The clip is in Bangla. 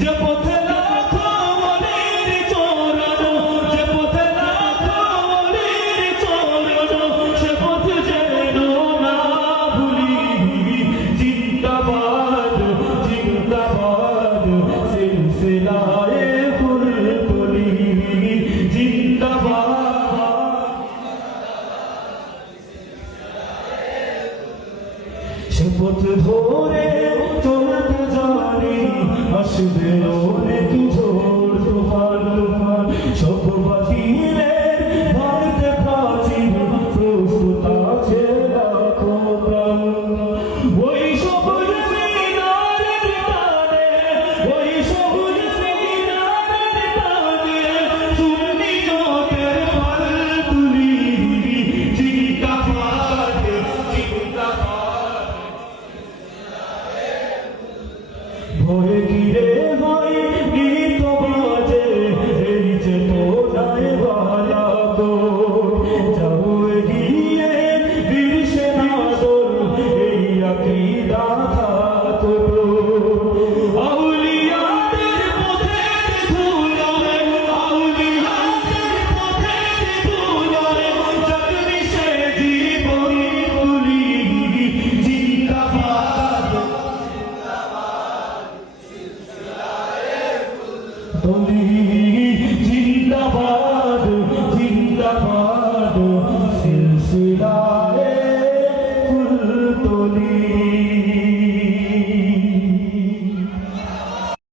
যে পথে সে পথ যেন আসবে অনেক ঝড় তুফান ভয়ে গিরে তলি জিন্দাবাদ জিন্দাবাদ তলি